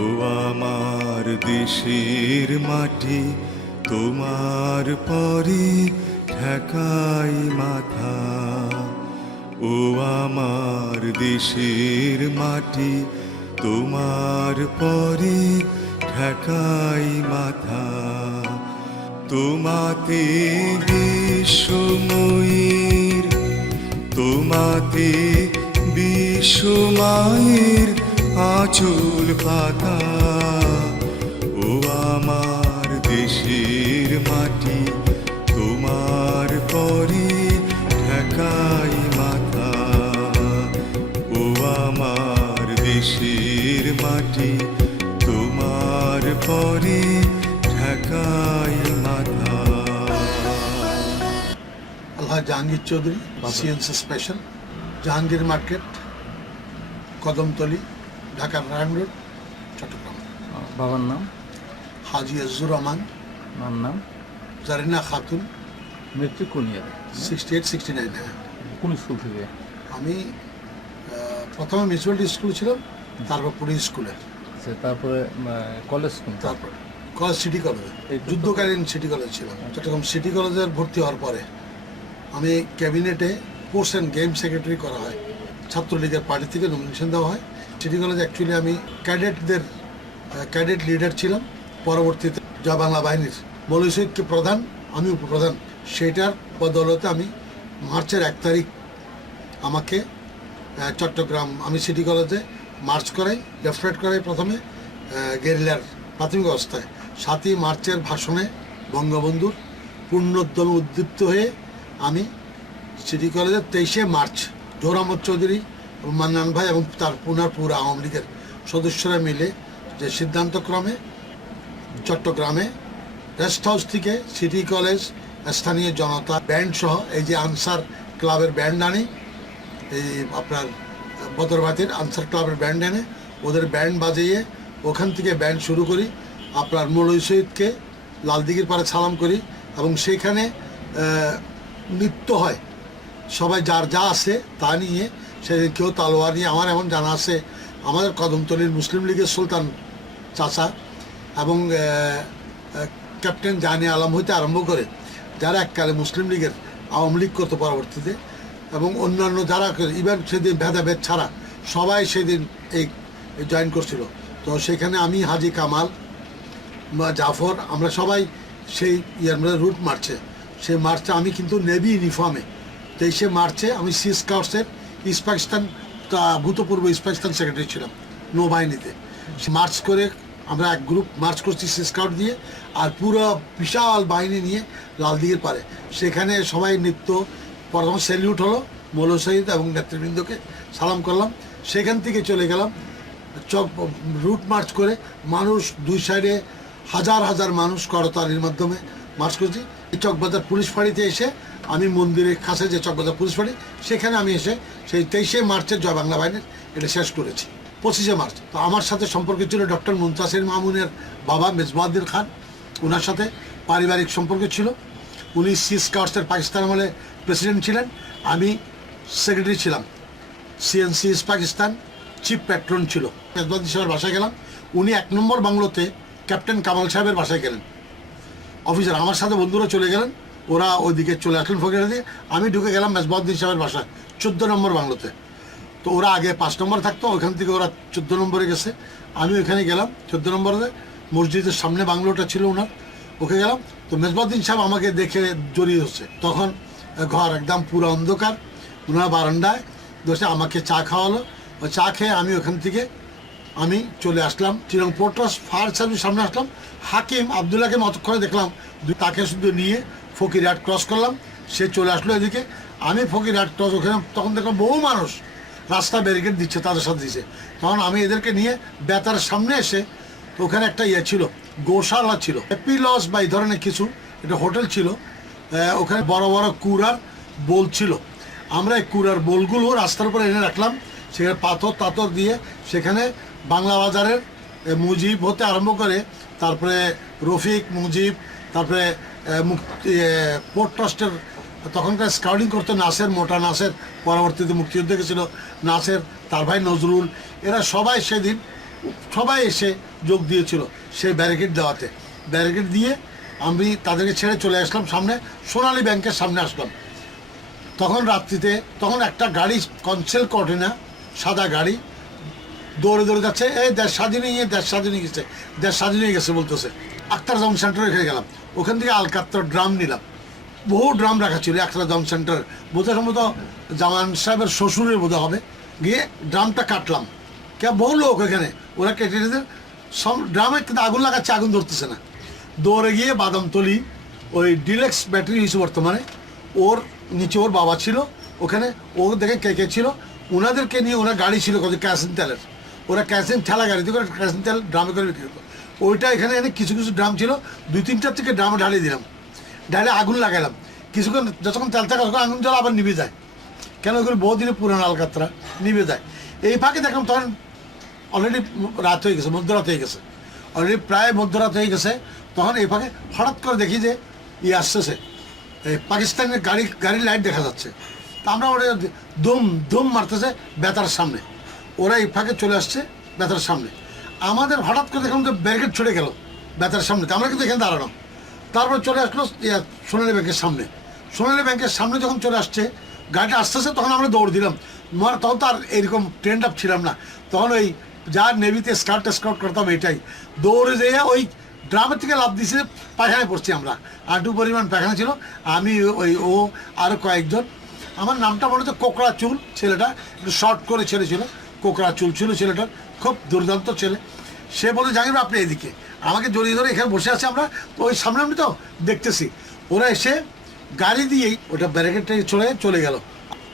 ও আমার দেশের মাটি, তোমার পরে ঠেকাই মাথা। ও আমার দেশের মাটি, তোমার পরে ঠেকাই মাথা। তোমাতে বিশ্বময়ীর, তোমাতে বিশ্বমায়ের আঁচল পাতা। ও আমার দেশের মাটি, তোমার পরে ঠেকাই মাথা। ও আমার দেশের মাটি, তোমার পরে ঠেকাই মাথা। Allah Jahangir Chowdhury, CNC special, Jahangir market, Kadamtali, ঢাকার রায়ন রোড, চট্টগ্রাম। বাবার নাম? হাজি আজুর রহমান। মার নাম? জারিনা খাতুন। মেট্রিক কোন ইয়ার? 68-69। হ্যাঁ। কোন স্কুল থেকে? আমি প্রথমে মিউনিসিপ্যালিটি স্কুল ছিলাম, তারপর পুলিশ স্কুলে, তারপরে কলেজ কোন? তারপর কলেজ সিটি কলেজে, যুদ্ধকালীন সিটি কলেজ ছিলাম। চট্টগ্রাম সিটি কলেজের ভর্তি হওয়ার পরে আমি ক্যাবিনেটে স্পোর্টস অ্যান্ড গেম সেক্রেটারি করা হয়। ছাত্রলীগের পার্টি থেকে নমিনেশন দেওয়া হয়। সিটি কলেজে অ্যাকচুয়ালি আমি ক্যাডেট লিডার ছিলাম। পরবর্তীতে জয় বাংলা বাহিনীর মৌলভী শহীদকে প্রধান, আমি উপপ্রধান। সেটার বদৌলতে আমি মার্চের 1 তারিখ আমাকে চট্টগ্রাম, আমি সিটি কলেজে মার্চ করাই, লেফট করাই প্রথমে গেরিলার প্রাথমিক অবস্থায়। 7ই মার্চের ভাষণে বঙ্গবন্ধুর পূর্ণোদ্যমে উদ্দীপ্ত হয়ে আমি সিটি কলেজের 23শে মার্চ জোহর আহমদ চৌধুরী, মান্নান ভাই এবং তার পুরা আওয়ামী লীগের সদস্যরা মিলে যে সিদ্ধান্তক্রমে চট্টগ্রামে রেস্ট হাউস থেকে সিটি কলেজ, স্থানীয় জনতা, ব্যান্ড সহ এই যে আনসার ক্লাবের ব্যান্ড আনি, এই আপনার বদরবাতির আনসার ক্লাবের ব্যান্ড এনে ওদের ব্যান্ড বাজিয়ে ওখান থেকে ব্যান্ড শুরু করি। আপনার মৌলভী শহীদকে লালদিঘির পাড়ে সালাম করি এবং সেখানে নৃত্য হয়। সবাই যার যা আছে তা নিয়ে, সেদিন কেউ তালোয়ার নিয়ে, আমার এমন জানা আছে আমাদের কদমতলির মুসলিম লীগের সুলতান চাচা এবং ক্যাপ্টেন জানি আলম হইতে আরম্ভ করে যারা এককালে মুসলিম লীগের আওয়ামী লীগ করতো পরবর্তীতে, এবং অন্যান্য যারা ইভেন সেদিন ভেদাভেদ ছাড়া সবাই সেদিন এই জয়েন করছিল। তো সেখানে আমি, হাজি কামাল, জাফর, আমরা সবাই সেই রুট মার্চে, সেই মার্চে আমি কিন্তু নেভি ইউনিফর্মে 23শে মার্চে আমি সি স্কাউটসের ইস্ট পাকিস্তান, ভূতপূর্ব ইস্ট পাকিস্তান সেক্রেটারি ছিলাম নৌবাহিনীতে। মার্চ করে আমরা এক গ্রুপ মার্চ করছি সি স্কাউট দিয়ে, আর পুরো বিশাল বাহিনী নিয়ে লালদিঘির পারে। সেখানে সবাই নৃত্য, প্রথম স্যালিউট হলো মৌলভী শহীদ এবং নেতৃবৃন্দকে সালাম করলাম। সেখান থেকে চলে গেলাম রুট মার্চ করে, মানুষ দুই সাইডে হাজার হাজার মানুষ করতালির মাধ্যমে মার্চ করছি। চকবাজার পুলিশ ফাঁড়িতে এসে আমি মন্দিরের কাছে যে চকবাজার পুলিশ ফাঁড়ি, সেখানে আমি এসে সেই 23শে মার্চের জয় বাংলা বাহিনীর এটা শেষ করেছি। 25শে মার্চ তো আমার সাথে সম্পর্ক ছিল ডক্টর মুনতাসির মামুনের বাবা মেজবাউদ্দিন খান, ওনার সাথে পারিবারিক সম্পর্ক ছিল। উনি সি স্কাউটসের পাকিস্তান আমলে প্রেসিডেন্ট ছিলেন, আমি সেক্রেটারি ছিলাম। CNC east Pakistan chief patron ছিল। মেজবাউদ্দিন সাহেবের বাসায় গেলাম, উনি 1 নম্বর বাংলোতে ক্যাপ্টেন কামাল সাহেবের বাসায় গেলেন অফিসার। আমার সাথে বন্ধুরা চলে গেলেন, ওরা ওইদিকে চলে আসলেন ফকিরা দিয়ে। আমি ঢুকে গেলাম মেজবাউদ্দিন সাহেবের বাসায় 14 নম্বর বাংলোতে। তো ওরা আগে 5 নম্বর থাকতো, ওইখান থেকে ওরা 14 নম্বরে গেছে। আমি ওইখানে গেলাম 14 নম্বরে, মসজিদের সামনে বাংলোটা ছিল ওনার, ওকে গেলাম। তো মেজবাউদ্দিন সাহেব আমাকে দেখে জড়িয়ে হচ্ছে। তখন ঘর একদম পুরো অন্ধকার, ওনার বারান্দায় বসে আমাকে চা খাওয়ালো। ওই চা খেয়ে আমি ওখান থেকে আমি চলে আসলাম Chittagong port trust fire service সামনে আসলাম। হাকিম আবদুল্লাহকে অতক্ষণে দেখলাম, তাকে শুধু নিয়ে ফকিরহাট ক্রস করলাম, সে চলে আসলো এদিকে। আমি ফকিরহাট ক্রস ওখানে তখন দেখলাম বহু মানুষ রাস্তা ব্যারিকেড দিচ্ছে, তাদের সাথে দিচ্ছে। তখন আমি এদেরকে নিয়ে বেতার সামনে এসে, তো ওখানে একটা ছিল, গোশালা ছিল, হ্যাপি লস বা এই ধরনের কিছু, এটা হোটেল ছিল। ওখানে বড় বড় কুড়ার বোল ছিল। আমরা এই কুড়ার বোলগুলো রাস্তার উপরে এনে রাখলাম, সেখানে পাথর দিয়ে সেখানে বাংলা বাজারের মুজিব হতে আরম্ভ করে, তারপরে রফিক, মুজিব, তারপরে পোর্ট ট্রাস্টের তখনকার স্কাউটিং করতো নাসের, মোটা নাসের, পরবর্তীতে মুক্তিযুদ্ধে গেছিল নাসের, তার ভাই নজরুল, এরা সবাই সেদিন সবাই এসে যোগ দিয়েছিল সেই ব্যারিকেড দেওয়াতে। ব্যারিকেড দিয়ে আমি তাদেরকে ছেড়ে চলে আসলাম সামনে, সোনালী ব্যাংকের সামনে আসলাম। তখন রাত্রিতে তখন একটা গাড়ি কনসেল কর্টিনা সাদা গাড়ি দৌড়ে দৌড়ে যাচ্ছে, এই দেশ স্বাধীন হয়ে গেছে বলতেছে। আক্তার জাম সেন্টারে এখানে গেলাম, ওখান থেকে আলকাত্তার ড্রাম নিলাম, বহু ড্রাম রাখা ছিল আক্তার জাম সেন্টার, বোধহয় সম্ভবত জামান সাহেবের শ্বশুরের বোধ হবে। গিয়ে ড্রামটা কাটলাম, বহু লোক এখানে, ওরা কেটে কেটে সব ড্রামে কিন্তু আগুন লাগাচ্ছে, আগুন ধরতেছে না। দৌড়ে গিয়ে বাদামতলি ওই ডিলেক্স ব্যাটারি হয়েছে বর্তমানে, ওর নিচে ওর বাবা ছিল ওখানে, ও দেখে কে ছিল, ওনাদেরকে নিয়ে ওনার গাড়ি ছিল কত ক্যাসিন তেলের, ওরা ক্যাসিন ঠেলা গাড়িতে করে ক্যাসিন তেল ড্রামে করে বিক্রি করতো। ওইটা এখানে এনে কিছু কিছু ড্রাম ছিল, 2-3টার থেকে ড্রামে ঢালিয়ে দিলাম, ঢালে আগুন লাগাইলাম। কিছুক্ষণ যতক্ষণ তেল থাকে তখন আগুন জ্বালা আবার নিভে যায়, কেন ওগুলো বহুদিনের পুরানো আলকাতরা, নিভে যায়। এই ফাঁকে দেখলাম তখন অলরেডি রাত হয়ে গেছে, মধ্যরাত হয়ে গেছে, অলরেডি প্রায় মধ্যরাত হয়ে গেছে। তখন এই ফাঁকে হঠাৎ করে দেখি যে আসতেছে পাকিস্তানের গাড়ির লাইট দেখা যাচ্ছে। তা আমরা ওরা দম মারতেছে বেতার সামনে, ওরা এই ফাঁকে চলে আসছে বেতার সামনে। আমাদের হঠাৎ করে দেখলাম যে ব্যারিকেড ছুটে গেল বেতার সামনে, আমরা কিন্তু এখানে দাঁড়ানো। তারপর চলে আসলো সোনালী ব্যাংকের সামনে। সোনালী ব্যাংকের সামনে যখন চলে আসছে গাড়িটা আসতেছে, তখন আমরা দৌড় দিলাম। তখন তো আর এরকম ট্রেন্ড আপ ছিলাম না, তখন ওই যার নেভিতে স্কাউট করতাম এটাই, দৌড়ে যেয়ে ওই ড্রামের থেকে লাভ দিয়েছে, পায়খানায় পড়ছি আমরা, আটু পরিমাণ পায়খানা ছিল। আমি ও আরও কয়েকজন, আমার নামটা মনে হচ্ছে কোকড়া চুল, ছেলেটা একটু শর্ট করে ছেলে ছিল, কোকড়া চুল ছিল ছেলেটার, খুব দুর্দান্ত ছেলে। সে বলে জাহাঙ্গীর আপনি এদিকে, আমাকে জড়িয়ে ধরে এখানে বসে আছে আমরা, তো ওই সামনে আমি তো দেখতেছি। ওরা এসে গাড়ি দিয়েই ওটা ব্যারিকেডটা চলে গেল।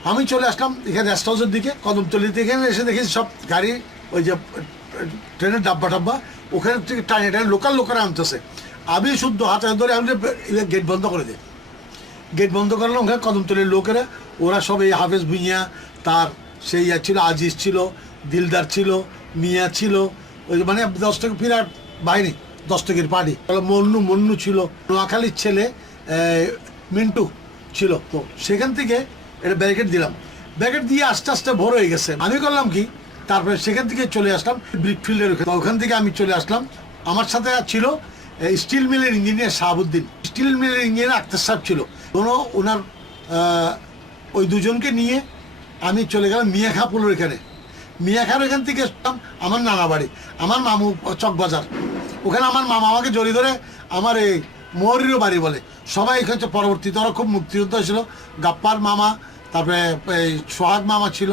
আমি চলে আসলাম এখানে রেস্ট হাউসের দিকে, কদমতলিতে। এখানে এসে দেখেছি সব গাড়ি ওই যে ট্রেনের ডাব্বা ওখানে থেকে টানে লোকাল লোকেরা আনতেছে। আমি শুদ্ধ হাতে ধরে আমি গেট বন্ধ করে দিই, গেট বন্ধ করলাম। ওখানে কদমতলির লোকেরা, ওরা সব এই হাফেজ ভুঁইয়া, তার সেই ছিল আজিজ ছিল, দিলদার ছিল, মিয়া ছিল, ওই মানে 10 টাকা বিরাট বাহিনী, 10 টাকার পার্টি। মন্নু ছিল, নোয়াখালীর ছেলে মিন্টু ছিল। তো সেখান থেকে এটা ব্যারিকেড দিলাম, ব্যারিকেড দিয়ে আস্তে আস্তে ভোর হয়ে গেছে। আমি করলাম কি, তারপরে সেখান থেকে চলে আসলাম ব্রিকফিল্ডের ওখান থেকে আমি চলে আসলাম। আমার সাথে ছিল স্টিল মিলের ইঞ্জিনিয়ার শাহাবুদ্দিন, স্টিল মিলের ইঞ্জিনিয়ার আক্তার সাহেব ছিল। ওনার ওই দুজনকে নিয়ে আমি চলে গেলাম মিয়াখাপুলের এখানে। মিয়াখার এখান থেকে আমার নানা বাড়ি, আমার মামু চকবাজার, ওখানে আমার মামা আমাকে জড়িয়ে ধরে আমার এই মৌরিরও বাড়ি বলে। সবাই এখানে পরবর্তীতে ওরা খুব মুক্তিযোদ্ধা ছিল, গাপ্পার মামা, তারপরে এই সোহাগ মামা ছিল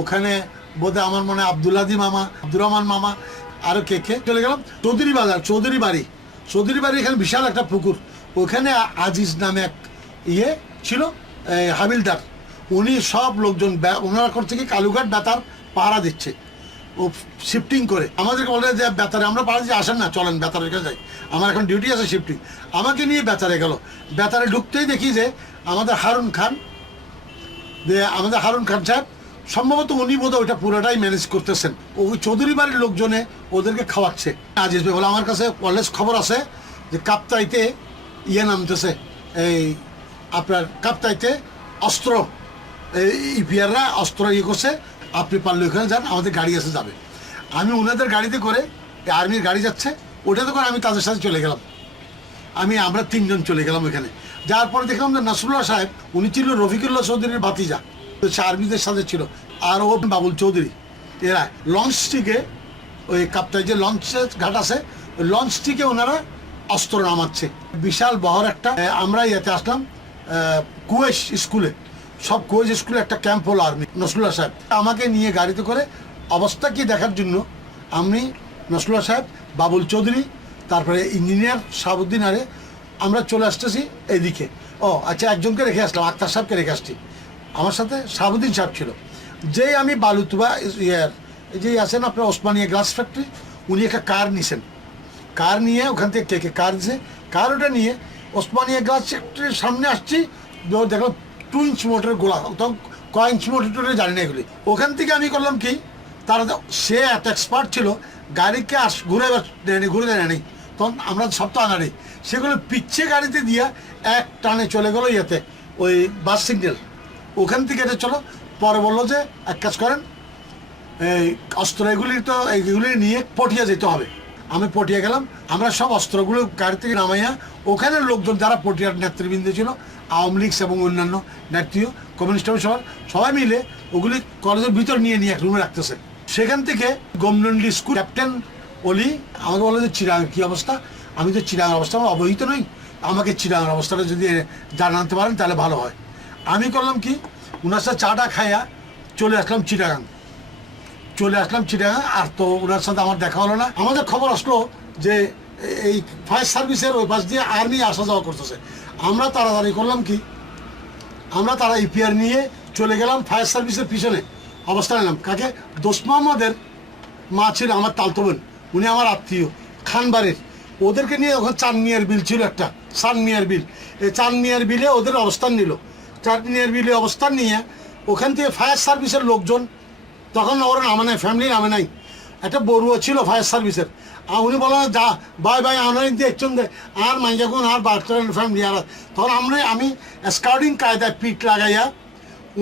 ওখানে, বোধহয় আমার মনে হয় আব্দুল্লাদি মামা, আব্দুর রহমান মামা, আরও কে চলে গেলাম চৌধুরী বাজার, চৌধুরী বাড়ি এখানে বিশাল একটা পুকুর, ওখানে আজিজ নামে এক ছিল হাবিলদার, উনি সব লোকজন ওনারা করছে কি কালুঘাট বেতার পাহারা দিচ্ছে, ও শিফটিং করে আমাদেরকে বলে যে বেতারে আমরা পাহারা দিচ্ছি, আসেন না চলেন বেতারে যাই, আমার এখন ডিউটি আছে শিফটিং। আমাকে নিয়ে বেতারে গেল, বেতারে ঢুকতেই দেখি যে আমাদের হারুন খান সাহেব, সম্ভবত উনি বোধ ওইটা পুরোটাই ম্যানেজ করতেছেন, ওই চৌধুরী বাড়ির লোকজনে ওদেরকে খাওয়াচ্ছে। আজিজ ভাই বলে আমার কাছে অলরেজ খবর আছে যে কাপ্তাইতে নামতেছে, এই আপনার কাপ্তাইতে অস্ত্র ইপিআররা অস্ত্র করছে, আপনি পারলে ওখানে যান, আমাদের গাড়ি এসে যাবে। আমি ওনাদের গাড়িতে করে, আর্মির গাড়ি যাচ্ছে ওটাতে করে আমি তাদের সাথে চলে গেলাম। আমরা 3 জন চলে গেলাম ওইখানে। যার পরে দেখলাম যে নাসরুল্লাহ সাহেব, উনি ছিল রফিকুল্লাহ চৌধুরীর ভাতিজা, আর্মিদের সাথে ছিল, আর ও বাবুল চৌধুরী, এরা লঞ্চটিকে ওই কাপ্তাই যে লঞ্চের ঘাট আছে, ওই লঞ্চটিকে ওনারা অস্ত্র নামাচ্ছে, বিশাল বহর একটা। আমরা আসলাম কুয়েশ স্কুলে, সব কুয়েশ স্কুলে একটা ক্যাম্প হলো আর্মি। নসরুল্লাহ সাহেব আমাকে নিয়ে গাড়িতে করে অবস্থা কি দেখার জন্য আমি, নসরুল্লাহ সাহেব, বাবুল চৌধুরী, তারপরে ইঞ্জিনিয়ার শাহাবুদ্দিন, আরে আমরা চলে আসতেছি এইদিকে। ও আচ্ছা, একজনকে রেখে আসলাম, আক্তার সাহেবকে রেখে আসছি, আমার সাথে শাহাবুদ্দিন সাহেব ছিল। যেই আমি বালুতুবা যেই আছেন আপনার ওসমানিয়া গ্লাস ফ্যাক্টরি, উনি একটা কার নিছেন, কার নিয়ে ওখান থেকে কে কার দিছে, কার ওটা নিয়ে ওসমানিয়া গ্লাস ফ্যাক্টরির সামনে আসছি, দেখলাম 2 ইঞ্চ মোটরের গোলা, তখন কয় ইঞ্চ মোটর জানি না এগুলি। ওখান থেকে আমি করলাম কি, তারা সে এত এক্সপার্ট ছিল, গাড়িকে ঘুরে নেয়নি, তখন আমরা সব তো আনারি, সেগুলো পিচ্ছে গাড়িতে দিয়ে এক টানে চলে গেলো ওই বাস সিগন্যাল, ওখান থেকে এটা চলো। পরে বললো যে এক কাজ করেন, এই অস্ত্র এগুলি তো এইগুলি নিয়ে পটিয়া যেতে হবে। আমি পটিয়া গেলাম, আমরা সব অস্ত্রগুলো গাড়ি থেকে নামাইয়া ওখানে লোকজন যারা পটিয়ার নেতৃবৃন্দ ছিল, আওয়ামী লীগ এবং অন্যান্য নেত্রীয় কমিউনিস্ট সবাই মিলে ওগুলি কলেজের ভিতর নিয়ে এক রুমে রাখতেছে। সেখান থেকে গভর্নমেন্ট স্কুল ক্যাপ্টেন অলি আমাকে বললো যে চিরাঙের কী অবস্থা। আমি তো চিরাঙের অবস্থা আমার অবহিত নই, আমাকে চিরাঙের অবস্থাটা যদি জানাতে পারেন তাহলে ভালো হয়। আমি করলাম কি, ওনার সাথে চাটা খাইয়া চলে আসলাম চিটাগাং। আর তো ওনার সাথে আমার দেখা হলো না। আমাদের খবর আসলো যে এই ফায়ার সার্ভিসের ওই পাশ দিয়ে আর্মি আসা যাওয়া করতেছে। আমরা তাড়াতাড়ি করলাম কি, আমরা তারা ইপিআর নিয়ে চলে গেলাম ফায়ার সার্ভিসের পিছনে অবস্থান নিলাম। কাকে? দোস্ত মোহাম্মদের মা ছিল আমার তালতো বোন, উনি আমার আত্মীয় খানবাড়ির। ওদেরকে নিয়ে ওখানে চানমিয়ার বিল ছিল একটা, চানমিয়ার বিল। এই চানমিয়ার বিলে ওদের অবস্থান নিল। চানমিয়ার বিলে অবস্থান নিয়ে ওখান থেকে ফায়ার সার্ভিসের লোকজন, তখন ওর নামে নাই, ফ্যামিলি নামে নাই, একটা বড়ুয়া ছিল ফায়ার সার্ভিসের। আর উনি বললেন যা ভাই আমরা দেখছেন দে আর মাইজাগুন আর বাচ্চার ফ্যামিলি। আর তখন আমি স্কাউটিং কায়দায় পিঠ লাগাইয়া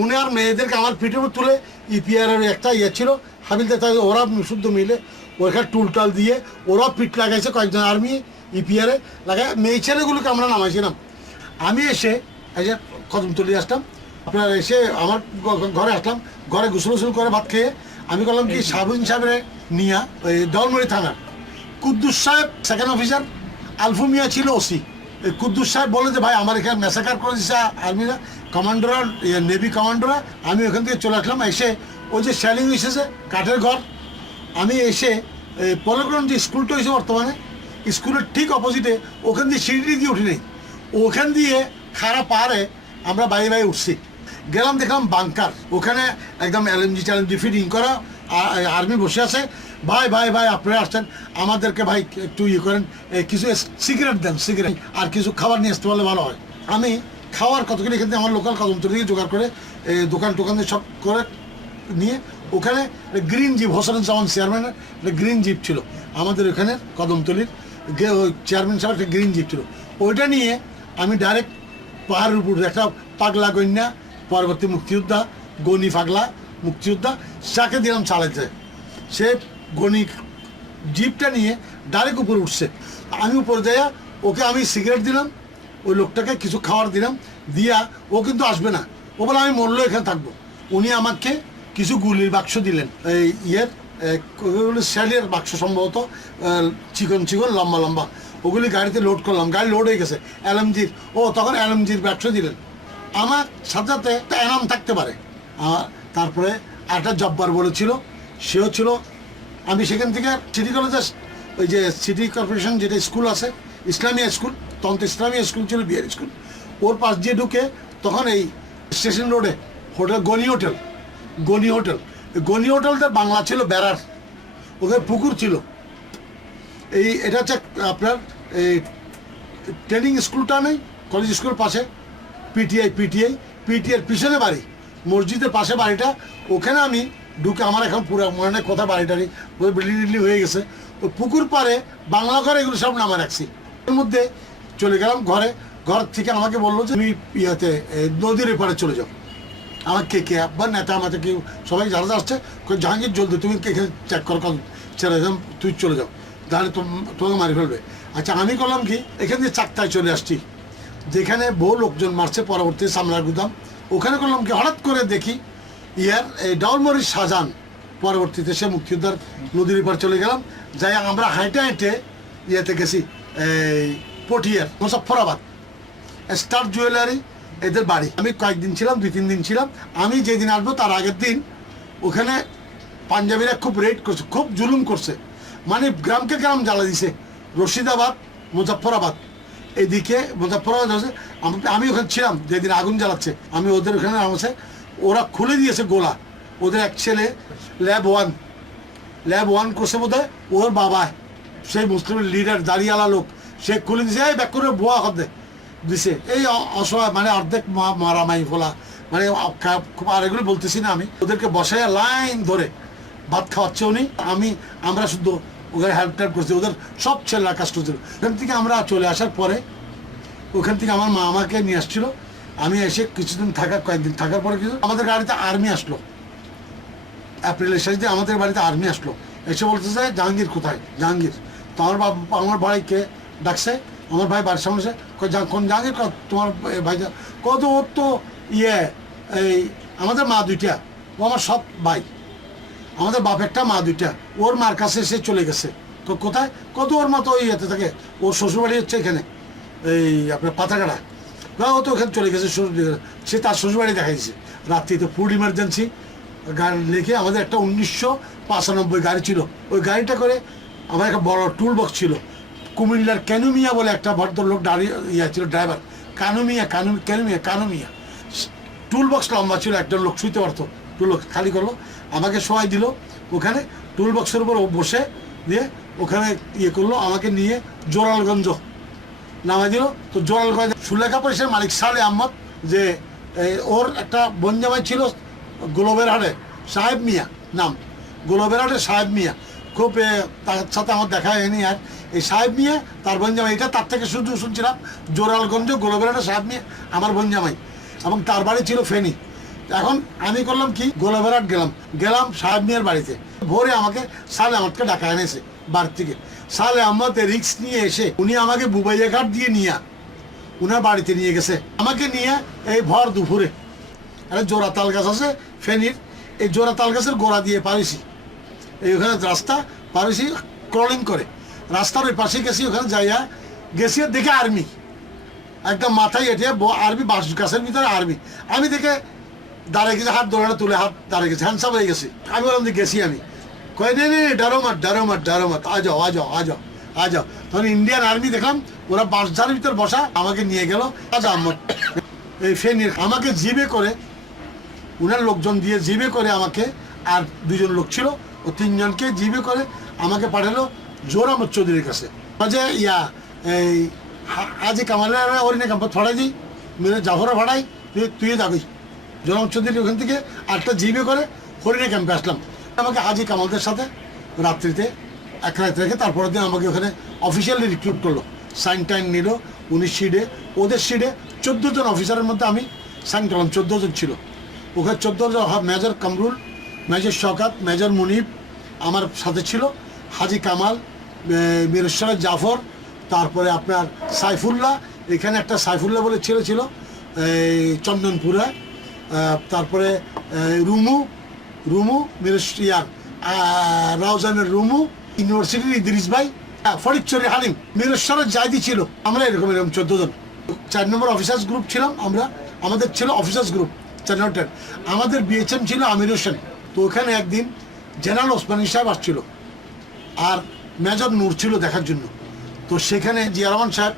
উনি আর মেয়েদেরকে আমার পিঠের উপর তুলে ইপিআরের একটা ছিল হাবিলদার, তাই ওরা শুদ্ধ মিলে ওইখানে টুলটাল দিয়ে ওরা পিঠ লাগাইছে কয়েকজন আর্মি ইপিআরে লাগাই, মেয়ে ছেলেগুলোকে আমরা নামাইছিলাম। আমি এসে কদমতলি আসলাম, আপনার এসে আমার ঘরে আসলাম। ঘরে গোসল করে ভাত খেয়ে আমি করলাম কি, সাবুন সাহেবের নিয়া ওই দলমুড়ি থানার কুদ্দুস সাহেব সেকেন্ড অফিসার, আলফু মিয়া ছিল ওসি। কুদ্দুস সাহেব বলে যে ভাই আমার এখানে ম্যাসাকার করে দিচ্ছে আর্মিরা, কমান্ডোরা, নেভি কমান্ডোরা। আমি ওখান থেকে চলে আসলাম। এসে ওই যে শ্যালিং এসেছে কাঠের ঘর, আমি এসে পলগ্রাউন্ড যে স্কুলটা হয়েছে বর্তমানে, স্কুলের ঠিক অপোজিটে ওখান দিয়ে সিঁড়ি দিয়ে উঠি নেই, ওখান দিয়ে খারাপ পাহাড়ে আমরা বাইরে উঠছি। গেলাম, দেখলাম বাংকার, ওখানে একদম চ্যালেঞ্জি ফিটিং করা, আর্মি বসে আছে। ভাই আপনারা আসছেন, আমাদেরকে ভাই একটু করেন, কিছু সিগারেট দেন, সিগারেট আর কিছু খাবার নিয়ে আসতে পারলে ভালো হয়। আমি খাওয়ার কতগুলি এখান থেকে আমার লোকাল কদমতলি থেকে জোগাড় করে দোকান দিয়ে সব করে নিয়ে ওখানে গ্রিন জিপ, হোসেন চেয়ারম্যানের একটা গ্রিন জিপ ছিল আমাদের ওখানে কদমতলির, চেয়ারম্যান সাহেব একটা গ্রিন জিপ ছিল। ওইটা নিয়ে আমি ডাইরেক্ট পাহাড়ের উপর একটা পাগলা কন্যা, পরবর্তী মুক্তিযোদ্ধা গনি পাগলা মুক্তিযোদ্ধা, তাকে দিলাম চালাইতে। সে গনি জিপটা নিয়ে ডাইরেক্ট উপরে উঠছে। আমি উপরে যাইয়া ওকে আমি সিগারেট দিলাম, ওই লোকটাকে কিছু খাবার দিলাম, দিয়া ও কিন্তু আসবে না, ও বলে আমি মরলেও এখানে থাকবো। উনি আমাকে কিছু গুলির বাক্স দিলেন, এই স্যালের বাক্স, সম্ভবত চিকন লম্বা, ওগুলি গাড়িতে লোড করলাম। গাড়ি লোড হয়ে গেছে এলএমজির, তখন এলএমজির বাক্স দিলেন। আমার সাথে সাথে একটা এনাম থাকতে পারে। তারপরে একটা জব্বার বলেছিল, সেও ছিল। আমি সেখান থেকে সিটি কলেজের ওই যে সিটি কর্পোরেশন যেটা স্কুল আছে, ইসলামিয়া স্কুল, তখন তো ইসলামিয়া স্কুল ছিল, বিহার স্কুল, ওর পাশ দিয়ে ঢুকে তখন এই স্টেশন রোডে হোটেল গনি হোটেলটা বাংলা ছিল বেড়ার, ওদের পুকুর ছিল। এটা হচ্ছে আপনার এই ট্রেনিং স্কুলটা নেই, কলেজ স্কুল পাশে পিটিআই পিছনে বাড়ি, মসজিদের পাশে বাড়িটা। ওখানে আমি ঢুকে, আমার এখন পুরো মনে নেই কোথায় বাড়িটারি, ওই বিল্ডিং হয়ে গেছে। ওই পুকুর পাড়ে বাংলা ঘর এগুলো সব নামা রাখছি। এর মধ্যে চলে গেলাম ঘর থেকে আমাকে বললো যে তুমি নদীর এপারে চলে যাও। আমার কে আব্বার নেতা আমাকে কেউ সবাই যারা আসছে, জাহাঙ্গীর জলদি তুমি এখানে চেক করো, ছেড়ে যাও, তুই চলে যাও, তাহলে তোমাকে মারি ফেলবে। আচ্ছা, আমি করলাম কি, এখান দিয়ে চাকতায় চলে আসছি, যেখানে বহু লোকজন মারছে, পরবর্তী সামলার গুদাম। ওখানে করলাম কি, হঠাৎ করে দেখি এই ডাউলমরির শাহজাহান, পরবর্তীতে সে মুক্তিযোদ্ধার নদীর এপার চলে গেলাম। যাই আমরা হাঁটে গেছি এই পটিয়ার মুজফ্ফরাবাদ, স্টার জুয়েলারি এদের বাড়ি। আমি কয়েকদিন ছিলাম, 2-3 দিন ছিলাম। আমি যেদিন আসবো তার আগের দিন ওখানে পাঞ্জাবিরা খুব রেড করছে, খুব জুলুম করছে, মানে গ্রামকে গ্রাম জ্বালা দিছে। রশিদাবাদ, মুজফ্ফরাবাদ, এদিকে মুজফ্ফরাবাদ হচ্ছে। আমি ওখানে ছিলাম যেদিন আগুন জ্বালাচ্ছে, আমি ওদের ওখানে আছে, ওরা খুলে দিয়েছে গোলা। ওদের এক ছেলে ল্যাব ওয়ান করছে বোধ হয়, ওর বাবা সেই মুসলিমের লিডার, দাঁড়িয়ালা লোক, সে খুলে দিয়েছে, এই ব্যাক করে বোয়া হতে দিছে। এই অসহায়, মানে অর্ধেক মারামাই ফোলা, মানে আর এগুলো বলতেছি না। আমি ওদেরকে বসাইয়া লাইন ধরে ভাত খাওয়াচ্ছে উনি, আমরা শুধু ওদের হেল্প টেল্প করছি, ওদের সব ছেলেরা কাজ করছিল। ওখান থেকে আমরা চলে আসার পরে ওখান থেকে আমার মা আমাকে নিয়ে আসছিল। আমি এসে কিছুদিন কয়েকদিন থাকার পরে কিছু আমাদের গাড়িতে আর্মি আসলো, এপ্রিলের শেষ দিয়ে আমাদের বাড়িতে আর্মি আসলো, এসে বলতেছে জাহাঙ্গীর কোথায়, জাহাঙ্গীর। তো আমার ভাইকে ডাকছে, আমার ভাই বাড়ির সামনে এসে কোন জাহাঙ্গীর, তোমার ভাই কত, ওর তো এই আমাদের মা দুইটা, ও আমার সব ভাই, আমাদের বাপ একটা মা দুইটা, ওর মার কাছে এসে চলে গেছে। কোথায়, কত ওর মা তো ইয়েতে থাকে, ওর শ্বশুরবাড়ি হচ্ছে এখানে এই আপনার পাতাকাটা, ও তো ওখানে চলে গেছে শ্বশুর, সে তার শ্বশুরবাড়ি দেখাইছে। রাত্রিতে ফুড ইমার্জেন্সি গাড়ি লিখে আমাদের একটা 1995 গাড়ি ছিল, ওই গাড়িটা করে আমার একটা বড় টুল বক্স ছিল। কুমিল্লার কানুমিয়া বলে একটা ভদ্রলোক দাঁড়িয়ে ছিল, ড্রাইভার, কানুমিয়া টুল বক্স লম্বা ছিল, একটা লোক শুইতে পারতো, টুল বক্স খালি করলো, আমাকে শোয়াই দিল ওখানে, টুল বক্সের উপর বসে দিয়ে ওখানে করলো, আমাকে নিয়ে জোরালগঞ্জ নামাই দিল। তো জোরালগঞ্জ সুলেখা পরিষের মালিক সালে আহমদ, যে ওর একটা বনজামাই ছিল গোলবের হাটে, সাহেব মিয়া নাম, গোলবের হাটে সাহেব মিয়া, খুব তার সাথে আমার দেখা হয়নি। আর এই সাহেব মিয়া তার বনজামাই, এটা তার থেকে শুধু শুনছিলাম, জোরালগঞ্জ গোলবের হাটে সাহেব মিয়া আমার বনজামাই, এবং তার বাড়ি ছিল ফেনী। এখন আমি করলাম কি, গোলাঘাট গেলাম সাহেব মিয়ার বাড়িতে। ভোরে আমাকে সালে আহমদকে ডাকা এনেছে বাড়ির থেকে। সালে আহমদ রিক্স নিয়ে এসে উনি আমাকে বুবাইয়া ঘাট দিয়ে নিয়ে উনার বাড়িতে নিয়ে গেছে, আমাকে নিয়ে এই ভর দুপুরে। একটা জোড়া তাল গাছ আছে ফেনীর, এই জোড়া তাল গাছের গোড়া দিয়ে পারিছি, এই ওখানে রাস্তা পারিছি ক্রলিং করে, রাস্তার ওই পাশে গেছি, ওখানে যাইয়া গেছি দেখে আর্মি, একদম মাথায় এটে আর্মি, বাঁশ গাছের ভিতরে আর্মি। আমি দেখে দাঁড়িয়ে গেছি, হাত দোড়াটা তুলে হাত দাঁড়িয়ে গেছে, হ্যান্ডসাপ হয়ে গেছি। আমি বললাম যে গেছি আমি, কয়ে নেই ডারোমাত আ যাও। তখন ইন্ডিয়ান আর্মি দেখলাম, ওরা বাঁশঝাড়ের ভিতর বসা, আমাকে নিয়ে গেল এই ফেনীর, আমাকে জিবে করে, উনার লোকজন দিয়ে জিবে করে আমাকে, আর দুজন লোক ছিল, ও তিনজনকে জিবে করে আমাকে পাঠালো জোরামত চৌধুরীর কাছে। যে এই আজি কামালের ওরিনে ক্যাম্পাস ফাড়াই দিই, জাফরও ফাড়াই, তুই যাবি জোরামত চৌধুরী ওখান থেকে আটটা জিবে করে হরিণে ক্যাম্পে আসলাম। আমাকে হাজি কামালদের সাথে রাত্রিতে এক রাত রেখে তারপরের দিন আমাকে ওখানে অফিসিয়ালি রিক্রুট করলো, সাইন টাইন নিল 19 শিডে, ওদের শিডে 14 জন অফিসারের মধ্যে আমি সাইন করলাম, 14 জন ছিল ওখানে, 14 জন, major Kamrul, major Shawkat, major Munib আমার সাথে ছিল, হাজি কামাল, মিরসরাজ জাফর, তারপরে আপনার সাইফুল্লাহ, এখানে একটা সাইফুল্লাহ বলে ছেলে ছিল এই চন্দনপুরে, তারপরে রুমু মিরসিয়ার রাউজানের রুমু, ইউনিভার্সিটির ইদ্রিস ভাই, ফরিদচরি হালিম, মিরসরাজ জায়দি ছিল। আমরা এরকম 14 জন, 4 নম্বর অফিসার্স গ্রুপ ছিলাম আমরা, আমাদের ছিল অফিসার্স গ্রুপ 4 নম্বর। আমাদের বিএচএম ছিল আমির হোসেন। তো ওখানে একদিন জেনারেল ওসমানী সাহেব আসছিল, আর মেজর নূর ছিল দেখার জন্য। তো সেখানে জিয়া রহমান সাহেব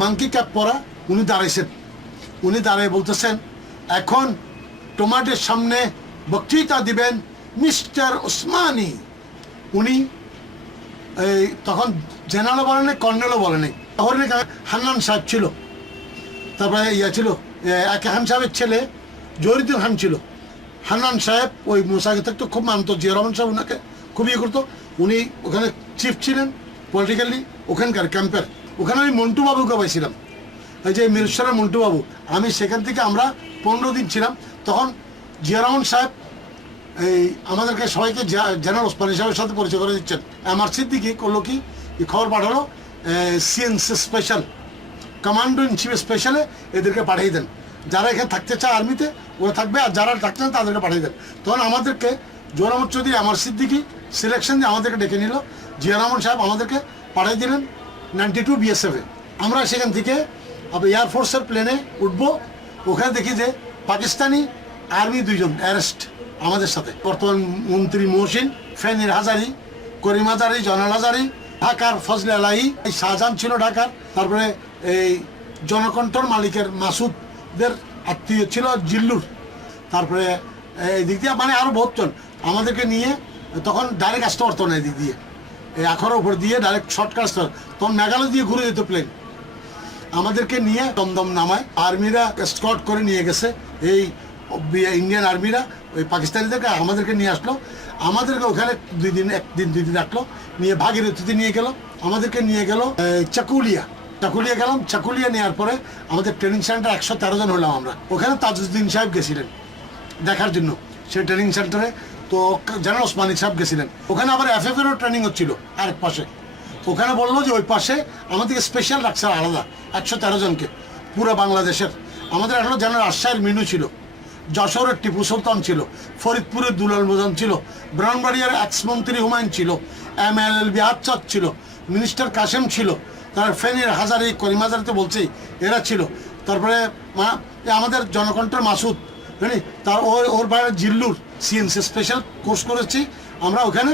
মাংকি ক্যাপ পরা, উনি দাঁড়াইছেন, উনি দাঁড়িয়ে বলতেছেন, এখন তোমাদের সামনে বক্তৃতা দিবেন মিস্টার ওসমানী। উনি এই তখন জেনারেলও বলে নাই, কর্নেলও বলে নাই, তখন হান্নান সাহেব ছিল, তারপরে ছিল খান সাহেবের ছেলে জহিরুদ্দিন খান ছিল। হান্নান সাহেব ওই মোসাকে থাকতো, খুব মানত, জিয়া রহমান সাহেব ওনাকে খুব ইয়ে করতো। উনি ওখানে চিফ ছিলেন পলিটিক্যালি ওখানকার ক্যাম্পের। ওখানে আমি মন্টু বাবুকে পাইছিলাম, এই যে মিরসরের মন্টু বাবু। আমি সেখান থেকে আমরা 15 দিন ছিলাম। তখন জিয়া রহমান সাহেব এই আমাদেরকে সবাইকে জেনারেল ওসমানী সাহেবের সাথে পরিচয় করে দিচ্ছেন। আমার সিদ্দিকি করলো কি, খবর পাঠালো CNC special, commando in chief স্পেশালে এদেরকে পাঠিয়ে দেন, যারা এখানে থাকতে চায় আর্মিতে ওরা থাকবে, আর যারা থাকতে চান তাদেরকে পাঠিয়ে দেন। তখন আমাদেরকে জোহর আহমদ চৌধুরী, আমার সিদ্দিকি সিলেকশন দিয়ে আমাদেরকে ডেকে নিল। জিয়া রহমান সাহেব আমাদেরকে পাঠিয়ে দিলেন 92 BSF-এ। আমরা সেখান থেকে এয়ারফোর্সের প্লেনে উঠবো। ওখানে দেখি যে পাকিস্তানি আর্মি 2 জন অ্যারেস্ট আমাদের সাথে, বর্তমান মন্ত্রী মহসিন, ফেনীর হাজারি, করিম হাজারি, জনাল হাজারি, ঢাকার ফজলে আলাহি, এই শাহজাহান ছিল ঢাকার, তারপরে এই জনকণ্ঠর মালিকের মাসুদদের আত্মীয় ছিল জিল্লুর, তারপরে এই দিক দিয়ে মানে আরও বহুত জন আমাদেরকে নিয়ে। তখন ডাইরেক্ট আসতে পারতো না এদিক দিয়ে, এই আখড়ার উপর দিয়ে ডাইরেক্ট শর্টকাট আসতে, তখন মেঘালয় দিয়ে ঘুরে যেত প্লেন। আমাদেরকে নিয়ে দমদম নামায়, আর্মিরা স্কট করে নিয়ে গেছে, এই ইন্ডিয়ান আর্মিরা ওই পাকিস্তানিদেরকে আমাদেরকে নিয়ে আসলো। আমাদেরকে ওখানে 2 দিন 2 দিন রাখলো, নিয়ে ভাগীরথীতে নিয়ে গেল, আমাদেরকে নিয়ে গেল চাকুলিয়া গেলাম। চাকুলিয়া নেওয়ার পরে আমাদের ট্রেনিং সেন্টার 113 জন হলাম আমরা। ওখানে তাজউদ্দিন সাহেব গেছিলেন দেখার জন্য, সেই ট্রেনিং সেন্টারে তো জেনারেল ওসমানী সাহেব গেছিলেন, ওখানে আবার এফএফেরও ট্রেনিং হচ্ছিল আরেক পাশে। ওখানে বললো যে ওই পাশে আমাদেরকে স্পেশাল রাখছে আলাদা 113 জনকে পুরো বাংলাদেশের। আমাদের একটা জেনারেল রাজশাহীর মিনু ছিল, যশোরের টিপু সুলতান ছিল, ফরিদপুরের দুলাল মোজান ছিল, ব্রাহ্মণবাড়িয়ার এক্সমন্ত্রী হুমায়ুন ছিল, MLLB আচ্ছাদ ছিল, মিনিস্টার কাসেম ছিল, তার ফেনীর হাজারি করিম হাজারি তো বলছেই এরা ছিল। তারপরে আমাদের জনকণ্ঠের মাসুদ, জানি তার ওর বাইরে জিল্লুর CNC স্পেশাল কোর্স করেছি আমরা ওখানে।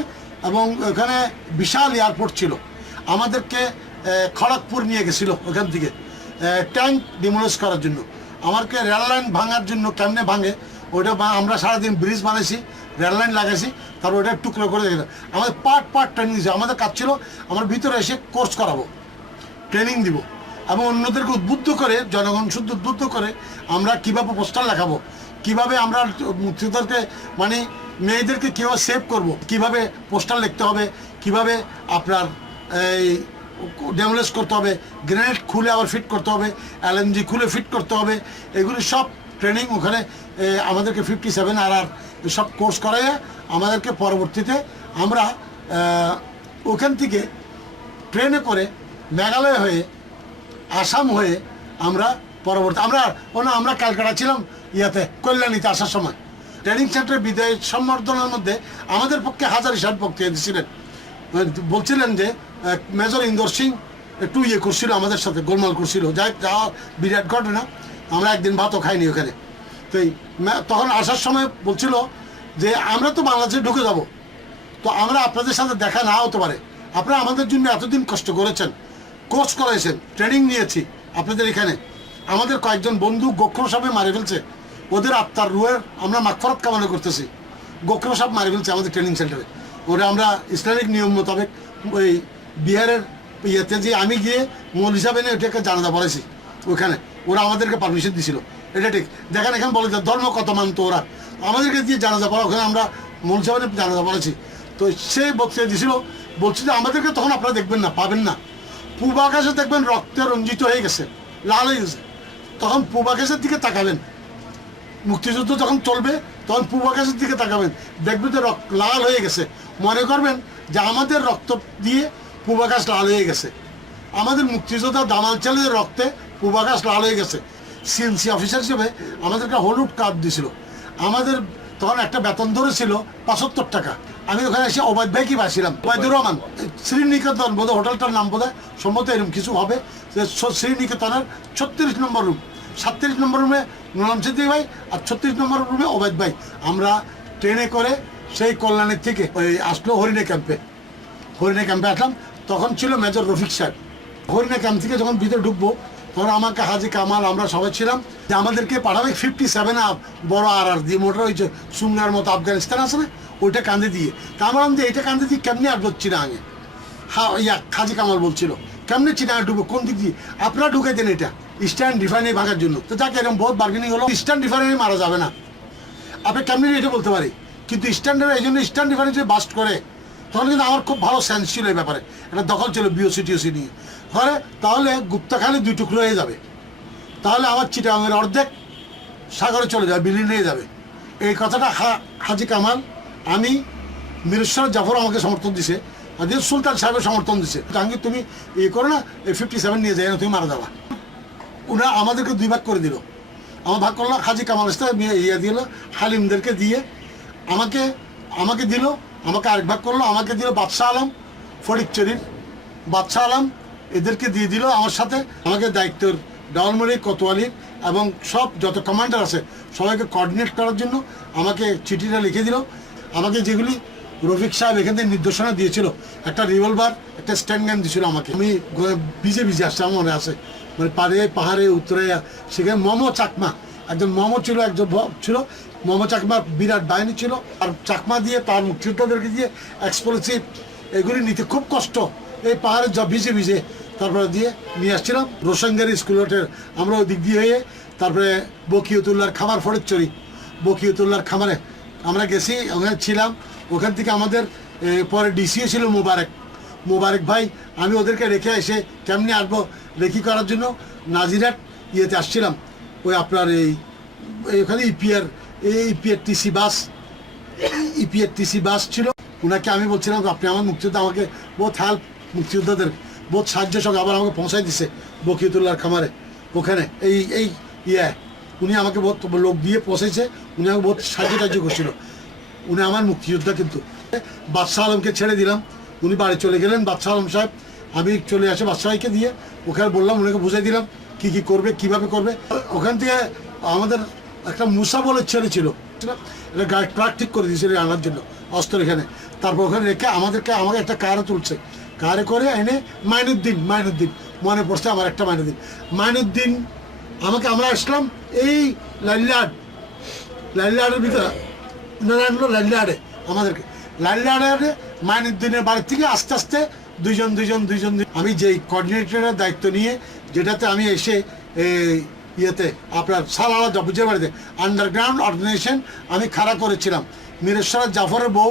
এবং ওখানে বিশাল এয়ারপোর্ট ছিল, আমাদেরকে খড়গপুর নিয়ে গেছিলো ওখান থেকে ট্যাঙ্ক ডিমোলিশ করার জন্য। আমাকে রেললাইন ভাঙার জন্য কেমনে ভাঙে ওইটা আমরা সারাদিন ব্রিজ বানাইছি, রেললাইন লাগাইছি, তারপর ওইটা টুকরো করে দেখে আমাদের পার্ট ট্রেনিং দিয়েছে। আমাদের কাজ ছিল আমার ভিতরে এসে কোর্স করাবো, ট্রেনিং দিব এবং অন্যদেরকে উদ্বুদ্ধ করে, জনগণ শুদ্ধ উদ্বুদ্ধ করে আমরা কীভাবে পোস্টার লেখাবো, কীভাবে আমরা মুক্তিযোদ্ধাদেরকে মানে মেয়েদেরকে কীভাবে সেভ করব, কীভাবে পোস্টার লিখতে হবে, কীভাবে আপনার এই ডেমোলিশ করতে হবে, গ্রেনেড খুলে আবার ফিট করতে হবে, LMG খুলে ফিট করতে হবে, এগুলি সব ট্রেনিং ওখানে আমাদেরকে 57 RR সব কোর্স করাইয়ে আমাদেরকে পরবর্তীতে আমরা ওখান থেকে ট্রেনে করে মেঘালয় হয়ে আসাম হয়ে আমরা পরবর্তী আমরা ক্যালকাটা ছিলাম ইয়াতে কল্যাণীতে আসার সময়। ট্রেনিং সেন্টারের বিদায় সম্বর্ধনার মধ্যে আমাদের পক্ষে হাজারি সাহেব বক্তৃতা দিয়েছিলেন, বলছিলেন যে মেজর ইন্দর সিং একটু করছিল আমাদের সাথে, গোলমাল করছিল, যাওয়া বিরাট ঘটনা। আমরা একদিন ভাতও খাইনি ওখানে। তো তখন আসার সময় বলছিল যে আমরা তো বাংলাদেশে ঢুকে যাব, তো আমরা আপনাদের সাথে দেখা না হতে পারে, আপনারা আমাদের জন্য এতদিন কষ্ট করেছেন, কোর্স করাইছেন, ট্রেনিং নিয়েছি আপনাদের এখানে। আমাদের কয়েকজন বন্ধু গোখরো সাহেব মারে ফেলছে, ওদের আত্মার রুহের আমরা মাগফিরাত কামনা করতেছি। গোখরো সাহেব মারে ফেলছে আমাদের ট্রেনিং সেন্টারে। ওরা আমরা ইসলামিক নিয়ম মোতাবেক ওই বিহারের ইয়েতে যে আমি গিয়ে মূল হিসাবে নিয়ে ওটাকে জানাজা পড়েছি ওইখানে, ওরা আমাদেরকে পারমিশন দিয়েছিল। এটা ঠিক দেখেন, এখানে বলে যে ধর্ম কত মানতো ওরা, আমাদেরকে দিয়ে জানাজা পড়া, ওখানে আমরা মূল হিসাবে জানাজা পড়েছি। তো সে বক্তৃতা দিয়েছিল, বলছি যে আমাদেরকে তখন আপনারা দেখবেন না, পাবেন না, পূর্বাকাশে দেখবেন রক্তে রঞ্জিত হয়ে গেছে, লাল হয়ে গেছে, তখন পূর্বাকাশের দিকে তাকাবেন। মুক্তিযুদ্ধ যখন চলবে তখন পূর্বাকাশের দিকে তাকাবেন, দেখবেন যে লাল হয়ে গেছে, মনে করবেন যে আমাদের রক্ত দিয়ে পূর্বাকাশ লাল হয়ে গেছে, আমাদের মুক্তিযোদ্ধা দামাল ছেলেদের রক্তে পূর্বাকাশ লাল হয়ে গেছে। CNC অফিসার হিসেবে আমাদেরকে হলুদ কার্ড দিয়েছিল। আমাদের তখন একটা বেতন ধরেছিল 75 টাকা। আমি ওখানে এসে ওবায়দ ভাই কি পাইছিলাম, ওবায়দুর রহমান, শ্রীনিকেতন বোধহয় হোটেলটার নাম বোধহয় সম্ভবত এরকম কিছু হবে, শ্রীনিকেতনের 36 নম্বর রুম, 37 নম্বর রুমে নোলাম সিদ্দিক ভাই, আর 36 নম্বর রুমে ওবায়দ ভাই। আমরা ট্রেনে করে সেই কল্যাণীর থেকে ওই আসলো হরিণে ক্যাম্পে আসলাম। তখন ছিল মেজর রফিক সাহেব। হরিণে ক্যাম্প থেকে যখন ভিতরে ঢুকবো তখন আমাকে হাজি কামাল আমরা সবাই ছিলাম, যে আমাদেরকে পাঠাবে 57 বড় RR দিয়ে, মোটর ওই যে সুমনার মতো আফগানিস্তান আছে না, ওইটা কান্দে দিয়ে। তা আমরা যে এটা কান্দে দিয়ে কেমনি আসবো চিনাঙে, হাজি কামাল বলছিল কেমনি চিনাঙে ঢুকবো, কোন দিক দিয়ে, আপনারা ঢুকে দেন এটা ইস্টার্ন রিফাইনারি ভাঙার জন্য। তো যাকে এরকম বহুত বার্গেনিং হলো, ইস্টার্ন রিফাইনারি মারা যাবে না, আপনি কেমনি এটা বলতে পারি, কিন্তু ইস্টার্ন এই জন্য ইস্টার্ন রিফাইনারি বাস্ট করে। তখন কিন্তু আমার খুব ভালো সেন্স ছিল এই ব্যাপারে, একটা দখল ছিল BOC-TOC নিয়ে। ধরে তাহলে গুপ্তাখালি 2 টুকরো হয়ে যাবে, তাহলে আমার চিটাগাংয়ের অর্ধেক সাগরে চলে যাবে, বিলীন হয়ে যাবে। এই কথাটা হাজি কামাল, আমি, মিরেশ্বর জাফর আমাকে সমর্থন দিছে, আর সুলতান সাহেবের সমর্থন দিছে। জাহাঙ্গীর তুমি করো না, এই 57 নিয়ে যাই না, তুমি মারা যাবা। ওরা আমাদেরকে 2 ভাগ করে দিল। আমার ভাগ করলো হাজি কামাল দিল, হালিমদেরকে দিয়ে আমাকে দিল, আমাকে আরেক ভাগ করলো, আমাকে দিল বাদশাহ আলম, ফটিকচুরির বাদশাহ আলম, এদেরকে দিয়ে দিল আমার সাথে। আমাকে দায়িত্বের ডাউলমুড়ি, কোতোয়ালির এবং সব যত কমান্ডার আছে সবাইকে কোঅর্ডিনেট করার জন্য আমাকে চিঠিটা লিখে দিল। আমাকে যেগুলি রফিক সাহেব এখান থেকে নির্দেশনা দিয়েছিল, একটা রিভলভার, একটা স্ট্যান্ড গান দিয়েছিল আমাকে। আমি ভিজে আসছে, আমার মনে আছে, মানে পাহাড়ে উত্তরে সেখানে মোমো চাকমা, একজন মোমো ছিল, একজন ছিল মোমো চাকমা, বিরাট বাহিনী ছিল। আর চাকমা দিয়ে তার মুক্তিযোদ্ধাদেরকে দিয়ে এক্সপ্লোসিভ এগুলি নিতে খুব কষ্ট, এই পাহাড়ে ভিজে তারপরে দিয়ে নিয়ে আসছিলাম। রোশনগারি স্কুলের আমরা ওই দিক দিয়ে হয়ে তারপরে বকিয়তুল্লাহর খামার, ফটিকচুরি বকিয়তুল্লাহর খামারে আমরা গেছি, ওখানে ছিলাম। ওখান থেকে আমাদের পরে ডিসিও ছিল মোবারক ভাই। আমি ওদেরকে রেখে এসে কেমনি আসবো রেখি করার জন্য নাজিরাট ইয়েতে আসছিলাম, ওই আপনার ওখানে ইপিআর TC বাস ইপিএটিসি বাস ছিল, ওনাকে আমি বলছিলাম আপনি আমার মুক্তিযোদ্ধা, আমাকে বহুত হেল্প, মুক্তিযোদ্ধাদের বহুত সাহায্য সঙ্গে আবার আমাকে পৌঁছাই দিছে বকিয়তুল্লাহর খামারে ওখানে এই উনি আমাকে বহুত লোক দিয়ে পৌঁছেছে, উনি আমাকে বহুত সাহায্য করছিল, উনি আমার মুক্তিযোদ্ধা। কিন্তু বাদশাহ আলমকে ছেড়ে দিলাম, উনি বাড়ি চলে গেলেন বাদশাহ আলম সাহেব, আমি চলে আসে বাদশাহকে দিয়ে ওখানে বললাম, ওনাকে বুঝাই দিলাম কি করবে কিভাবে করবে। ওখান থেকে আমাদের একটা মুসা বলে ছেলে ছিল, এটা গাড়ি ট্রাক ঠিক করে দিয়েছিল আনার জন্য অস্ত্র এখানে। তারপর ওখানে রেখে আমাকে একটা কারে তুলছে, কারে করে এনে মাইনুদ্দিন মনে পড়ছে আমার একটা মাইনুদ্দিন আমরা আসলাম এই লাইলাডের ভিতরে, আনলো লাইলাডে আমাদেরকে, লাইলাডে মাইনুদ্দিনের বাড়ির থেকে আস্তে আস্তে দুইজন। আমি যেই কোঅর্ডিনেটরের দায়িত্ব নিয়ে, যেটাতে আমি এসে ইয়েতে আপনার সালালা জবুজের বাড়িতে আন্ডারগ্রাউন্ড অর্গানাইজেশন আমি খাড়া করেছিলাম। মিরেশ্বর জাফরের বউ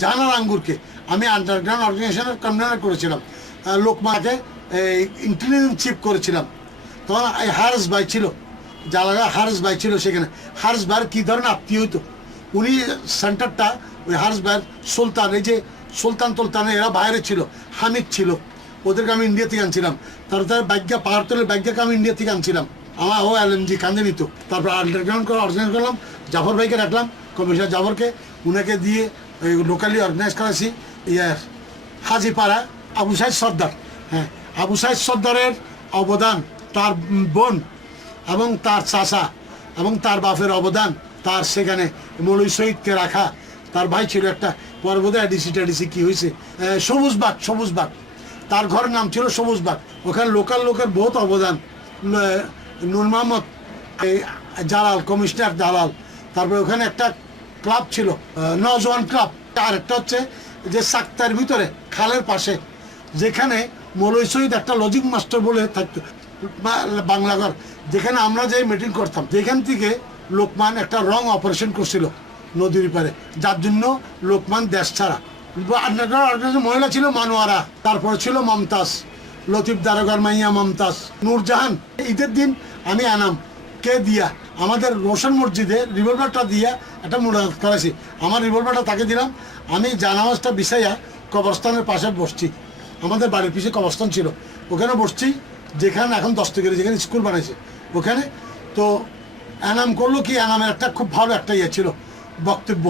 জাহানার আঙ্গুরকে আমি আন্ডারগ্রাউন্ড অর্গানাইজেশনের কনভেনার করেছিলাম। লোকমাকে ইন্টেলিজেন্স চিফ করেছিলাম। তখন এই হারেস ভাই ছিল, জালাগা হারেস ভাই ছিল সেখানে। হারেস ভাইয়ের কী ধরনের আত্মীয় হইতো, উনি সেন্টারটা ওই হারেস ভাইয়ের সুলতান, এই যে সুলতান টুলতানে এরা বাইরে ছিল, হামিদ ছিল, ওদেরকে আমি ইন্ডিয়া থেকে আনছিলাম। তার ব্যাগ্যা পাহাড়তলের ব্যাগ্যাকে আমি ইন্ডিয়া থেকে আনছিলাম, আমার ও LMG কান্দে নিত। তারপর আন্ডারগ্রাউন্ড করে অর্গানাইজ করলাম, জাফর ভাইকে রাখলাম, কমিশনার জাফরকে, উনাকে দিয়ে লোকালি অর্গানাইজ করাছি। হাজিপাড়া আবু সাইদ সর্দার, হ্যাঁ আবু সাইদ সর্দারের অবদান, তার বোন এবং তার চাচা এবং তার বাপের অবদান, তার সেখানে মৌলভী শহীদকে রাখা, তার ভাই ছিল একটা, পরে বোধহয় এডিসি কি হয়েছে, সবুজবাগ, তার ঘরের নাম ছিল সবুজবাগ। ওখানে লোকাল লোকের বহুত অবদান, নূর মোহাম্মদ জালাল, কমিশনার জালাল। তারপরে ওখানে একটা ক্লাব ছিল নওজওয়ান ক্লাব, আর একটা হচ্ছে যে সাক্তার ভিতরে খালের পাশে, যেখানে মৌলভী শহীদ একটা লজিক মাস্টার বলে থাকতো, বাংলাঘর, যেখানে আমরা যে মিটিং করতাম, যেখান থেকে লোকমান একটা রং অপারেশন করছিল নদীর পারে, যার জন্য লোকমান দেশ ছাড়া। মহিলা ছিল মানোয়ারা, তারপরে ছিল মমতাজ, লতিফ দারোগার মাইয়া মমতাজ, নূরজাহান। ঈদের দিন আমি আনাম কে দিয়া আমাদের রোশন মসজিদে রিভলভারটা দিয়া একটা মুরাদ করেছি, আমার রিভলভারটা তাকে দিলাম। আমি জানামাজটা বিছাইয়া কবরস্থানের পাশে বসছি, আমাদের বাড়ির পিছিয়ে কবরস্থান ছিল, ওখানে বসছি, যেখানে এখন দস্তগিরি যেখানে স্কুল বানাইছে ওখানে। তো এনাম করলো কি, এনামের একটা খুব ভালো একটা ইয়ে ছিল বক্তব্য,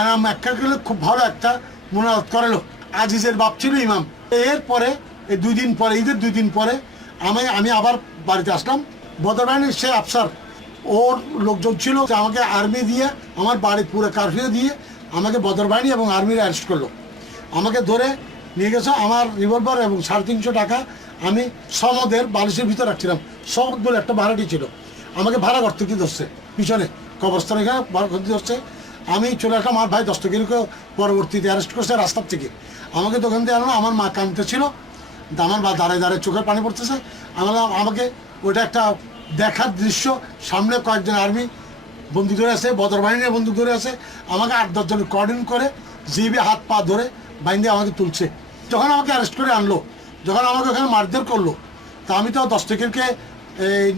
এনাম একটা করলে খুব ভালো একটা মুনাজাত করালো। আজিজের বাপ ছিল ইমাম। এরপরে এই 2 দিন পরে, ঈদের 2 দিন পরে আমি আবার বাড়িতে আসলাম। বদরবাহিনীর সে আফসার, ওর লোকজন ছিল, আমাকে আর্মি দিয়ে আমার বাড়ি পুরো কারফিউ দিয়ে আমাকে বদরবাহিনী এবং আর্মির অ্যারেস্ট করলো, আমাকে ধরে নিয়ে গেছে। আমার রিভলভার এবং 350 টাকা আমি সমদের বালিশের ভিতরে রাখছিলাম। সমদ বলে একটা ভাড়াটি ছিল, আমাকে ভাড়া করতে কি ধরছে পিছনে কবরস্থানে, এখানে ভাড়া করতে ধরছে। আমি চলে আসলাম, আমার ভাই দস্তগিরিকে পরবর্তীতে অ্যারেস্ট করছে রাস্তার থেকে, আমাকে দোকান দিয়ে আনলো। আমার মা কাঁদতে ছিল, আমার বা দাঁড়ায় চোখের পানি পড়তেছে। আমাকে ওইটা একটা দেখার দৃশ্য, সামনে কয়েকজন আর্মি বন্দুক ধরে আছে, বদরবাহিনীর বন্দুক ধরে আছে, আমাকে 8-10 জন কোঅর্ডিনেট করে জিবি হাত পা ধরে বাইন্দে আমাকে তুলছে। যখন আমাকে অ্যারেস্ট করে আনলো, যখন আমাকে ওখানে মারধর করলো, তা আমি তো দস্তগিরকে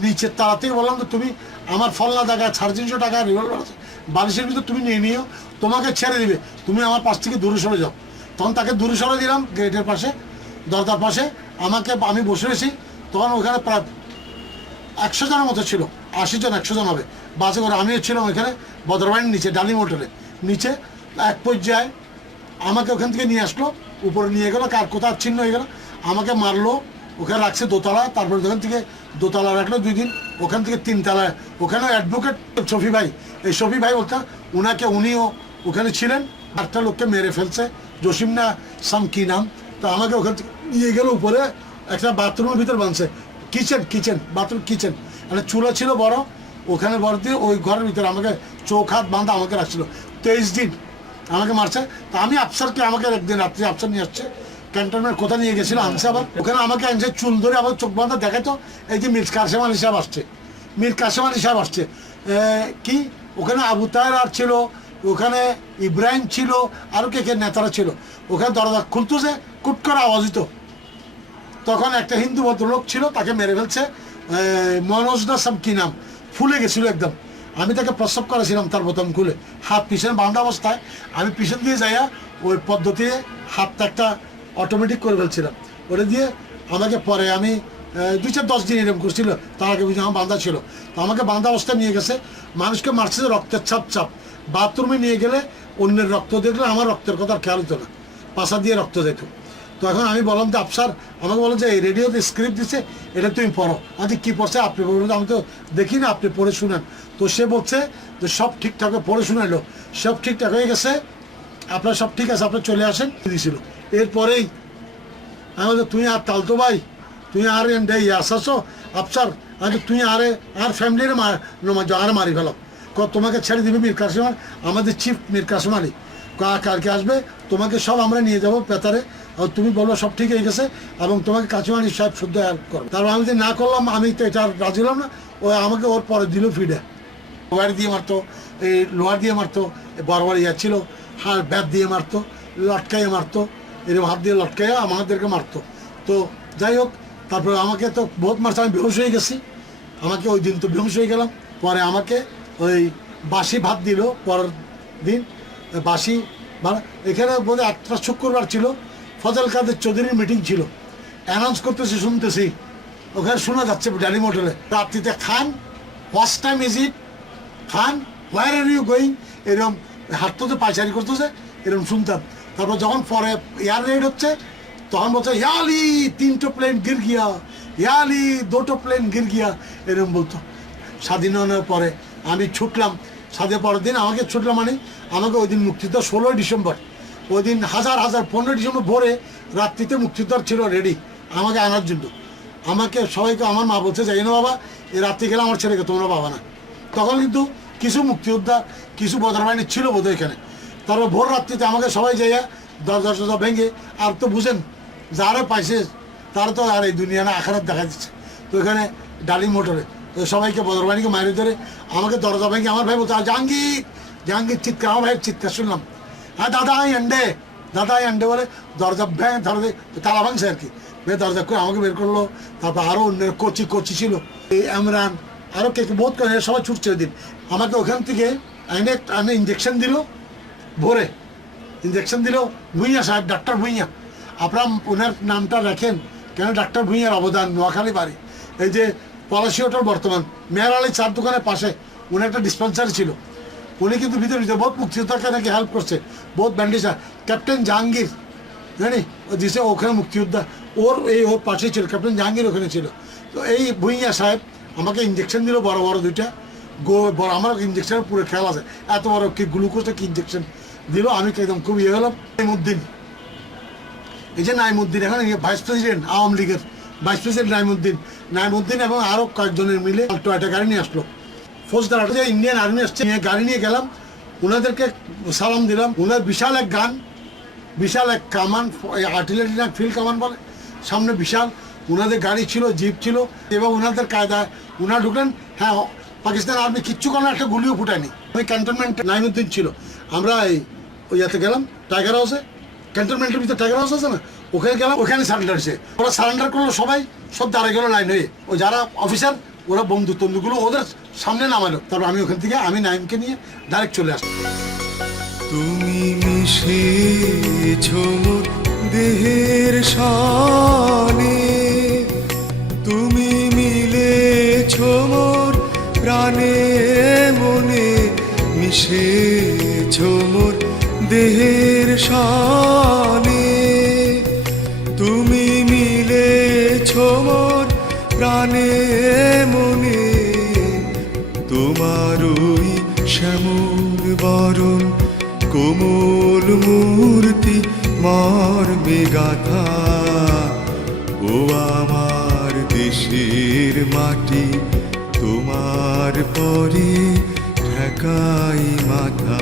নিচের তালা থেকে বললাম, তো তুমি আমার ফলনা জায়গায় 350 টাকা রিভলভার আছে বালিশের ভিতর, তুমি নিয়ে নিও, তোমাকে ছেড়ে দিবে, তুমি আমার পাশ থেকে দূরে সরে যাও। তখন তাকে দূরে সরে দিলাম, গেটের পাশে, দরজার পাশে। আমি বসে রয়েছি, তখন ওখানে প্রায় 100 জনের মতো ছিল, 80 জন 100 জন হবে বাসে করে। আমিও ছিলাম ওইখানে বদরবাহিনীর নিচে, ডালিম হোটেলে নিচে। এক পর্যায়ে আমাকে ওখান থেকে নিয়ে আসলো, উপরে নিয়ে গেলো, কার কোথাও ছিন্ন হয়ে গেলো, আমাকে মারলো, ওখানে রাখছে দোতলা। তারপরে ওখান থেকে দোতলা রাখলো 2 দিন, ওখান থেকে 3 তলায়। ওখানে অ্যাডভোকেট শফি ভাই, এই শফি ভাই বলতে উনিও ওখানে ছিলেন। একটা লোককে মেরে ফেলছে, জসিম না সাম কি নাম। তো আমাকে ওখান থেকে নিয়ে গেলো উপরে, একটা বাথরুমের ভিতর বানছে, বাথরুম কিচেন, মানে চুলা ছিল বড়, ওখানে বড় দিয়ে ওই ঘরের ভিতরে আমাকে চোখ হাত বাঁধা আমাকে রাখছিল 23 দিন আমাকে মারছে। তা আমি আফসারকে, আমাকে একদিন রাত্রে আফসার নিয়ে আসছে, ক্যান্টনমেন্ট কোথায় নিয়ে গেছিল, আনছে আবার ওখানে আমাকে আনছে, চুল ধরে আবার চোখ বাঁধা দেখাতো, এই যে মীর কাসেম আলী সাহেব আসছে, কি ওখানে আবু তাহের আর ছিল, ওখানে ইব্রাহিম ছিল, আরও কে নেতারা ছিল। ওখানে দরজা খুলতেছে, কুট করে আওয়াজ হতো। তখন একটা হিন্দু ভদ্রলোক ছিল, তাকে মেরে ফেলছে, মনোজ না সব কি নাম, ফুলে গেছিলো একদম। আমি তাকে প্রস্রাব করেছিলাম তার বোতাম খুলে, হাত পিছনে বাঁধা অবস্থায় আমি পিছন দিয়ে যাইয়া ওই পদ্ধতি হাতটা একটা অটোমেটিক করে ফেলছিলাম। ওটা দিয়ে আমাকে পরে আমি 2-10 দিন এরকম করছিল, তার আগে বুঝি আমার বাঁধা ছিল। তো আমাকে বাঁধা অবস্থায় নিয়ে গেছে, মানুষকে মারছে যে রক্তের ছাপ। বাথরুমে নিয়ে গেলে অন্যের রক্ত দেখলে আমার রক্তের কথা খেয়াল হতো না, পাশা দিয়ে রক্ত যেত। তো এখন আমি বললাম যে আফসার, আমাকে বললাম যে এই রেডিওতে স্ক্রিপ্ট দিচ্ছে, এটা তুমি পড়ো। আমি কী পড়ছে আপনি বলুন, আমি তো দেখি না, আপনি পড়ে শুনেন। তো সে বলছে যে সব ঠিকঠাক পড়ে শুনাইলো, সব ঠিকঠাক হয়ে গেছে, আপনার সব ঠিক আছে, আপনি চলে আসেন দিয়েছিল। এরপরেই আমি বলছি তুই আর তালতো ভাই, তুই আর আসাছো আফসার, আমি তুই আর ফ্যামিলির আর মারি ফেলো, তোমাকে ছেড়ে দিবে মীর কাসিম, আমাদের চিফ মীর কাসিম আলী কালকে আসবে, তোমাকে সব আমরা নিয়ে যাবো পেতারে, আর তুমি বলবো সব ঠিক হয়ে গেছে এবং তোমাকে কাসিম আলী সাহেব শুদ্ধ করবে। তারপর আমি যদি না করলাম, আমি তো এটা রাজি হলাম না। ও আমাকে ওর পরে দিল ফিডে, ওয়ার দিয়ে মারতো, এই লোহার দিয়ে মারতো, বড় ইয়া ছিল, হাড় ব্যাট দিয়ে মারতো, লটকাইয়ে মারতো, এরকম হাত দিয়ে লটকাইয়া আমাদেরকে মারতো। তো যাই হোক, তারপরে আমাকে তো বহুত মারছে, আমি বেহুশ হয়ে গেছি। আমাকে ওই দিন তো বেহুশ হয়ে গেলাম। পরে আমাকে ওই বাসি ভাত দিল পরের দিন, বাসি এখানে বোধহয় একটা শুক্রবার ছিল, ফজল কাদের চৌধুরীর মিটিং ছিল, অ্যানাউন্স করতেছি শুনতেছি, ওখানে শোনা যাচ্ছে ডালিম হোটেলে রাত্রিতে, Khan first time is it, Khan where are you going, এরকম হাঁটতে পায়চারি করতেছে, এরকম শুনতাম। তারপর যখন পরে এয়ার রেড হচ্ছে, তখন বলছে ইয়ালি 3টো প্লেন গির গিয়া, ইয়ালি 2টো প্লেন গির গিয়া, এরকম বলতো। স্বাধীন হওয়ার পরে আমি ছুটলাম, স্বাধীন পরের দিন আমাকে ছুটলাম, মানে আমাকে ওই দিন মুক্তিযোদ্ধা 16 ডিসেম্বর, ওই দিন হাজার 15 ডিসেম্বর ভোরে রাত্রিতে মুক্তিযোদ্ধার ছিল রেডি আমাকে আনার জন্য। আমাকে সবাইকে আমার মা বলছে যাই না বাবা, এই রাত্রি গেলে আমার ছেলেকে তোমরা পাবা না। তখন কিন্তু কিছু মুক্তিযোদ্ধা, কিছু বদর বাহিনী ছিল বোধহয় এখানে। তারপর ভোর রাত্রিতে আমাকে সবাই যাইয়া দরজা ভেঙে, আর তো বুঝেন যারা পাইছে তারা তো আর এই দুনিয়া না আখারাত দেখা দিচ্ছে। তো এখানে ডালিম মোটরে তো সবাইকে বদর বাহিনীকে মারি ধরে আমাকে দরজা ভেঙে, আমার ভাই বলছে জাহাঙ্গীর চিৎকার, আমার ভাইয়ের চিৎকার শুনলাম, হ্যাঁ দাদা এই আন্ডে বলে দরজা তালা ভাঙছে আর কি, দরজা করে আমাকে বের করলো। তারপর আরও অন্যের কোচি ছিল, এই আমরান আরও কে বহুত করে সবাই ছুটছে ওই দিন। আমাকে ওখান থেকে এনে ইঞ্জেকশন দিল ভোরে, ইঞ্জেকশন দিল ভুঁইয়া সাহেব, ডাক্তার ভুঁইয়া, আপনার ওনার নামটা রাখেন কেন, ডাক্তার ভুঁইয়ার অবদান নোয়াখালী বাড়ি, এই যে পলাশি হোটেল বর্তমান মেয়ার আলী চার দোকানের পাশে উনি একটা ডিসপেন্সারি ছিল, উনি কিন্তু ভিতরে বহুত মুক্তিযোদ্ধাকে নাকি হেল্প করছে, বহুত ব্যান্ডেজ। ক্যাপ্টেন জাহাঙ্গীর জানি ও দিছে ওখানে মুক্তিযোদ্ধা, ওর পাশেই ছিল, ক্যাপ্টেন জাহাঙ্গীর ওখানে ছিল। তো এই ভুঁইয়া সাহেব আমাকে ইঞ্জেকশন দিল বড় 2টা বড়, আমার ইঞ্জেকশনের পুরো খেয়াল আছে, এত বড় কি গ্লুকোজটা কি ইঞ্জেকশন দিল, আমি তো একদম খুব ইয়ে হলাম। নাইমুদ্দিন, এই যে নাইমুদ্দিন এখন ভাইস প্রেসিডেন্ট আওয়ামী লীগের ভাইস প্রেসিডেন্ট নাইমুদ্দিন এবং আরও কয়েকজনের মিলে টয়টা গাড়ি নিয়ে আসলো, ফৌজদার যে ইন্ডিয়ান আর্মি আসছে, গাড়ি নিয়ে গেলাম, ওনাদেরকে সালাম দিলাম। ওনার বিশাল এক গান, বিশাল এক কামান, আর্টিলারি না ফিল্ড কামান বলে, সামনে বিশাল ওনাদের গাড়ি ছিল, জিপ ছিল, এবং ওনাদের কায়দায় ওনারা ঢুকলেন। হ্যাঁ, পাকিস্তান আর্মি কিচ্ছু কোনো একটা গুলিও ফুটায়নি। ওই ক্যান্টনমেন্ট নাইমুদ্দিন ছিল, আমরা ওই ইয়াতে গেলাম টাইগার হাউসে, ক্যান্টনমেন্টের ভিতরে টাইগার হাউস আছে না, ওখানে গেলাম, ওখানে সারেন্ডার হয়েছে। ওরা সারেন্ডার করলো, সবাই সব দাঁড়িয়ে গেলো লাইন হয়ে, ও যারা অফিসার ওরা বন্দুকগুলো ওদের সামনে নামালো। তারপর আমি ওখান থেকে আমি নাইমকে নিয়ে ডাইরেক্ট চলে আসলাম। তুমি মিশেছো মোর দেহের সানে, তুমি মিলেছো মোর প্রাণে মনে, মিশেছো মোর দেহের সানে, তুমি মিলেছো মোর প্রাণে মনে, তোমার ওই শ্যামল বরণ কোমল মূর্তি মর্মে গাথা, ও আমার দেশের মাটি, তোমার পরে ঠেকাই মাথা।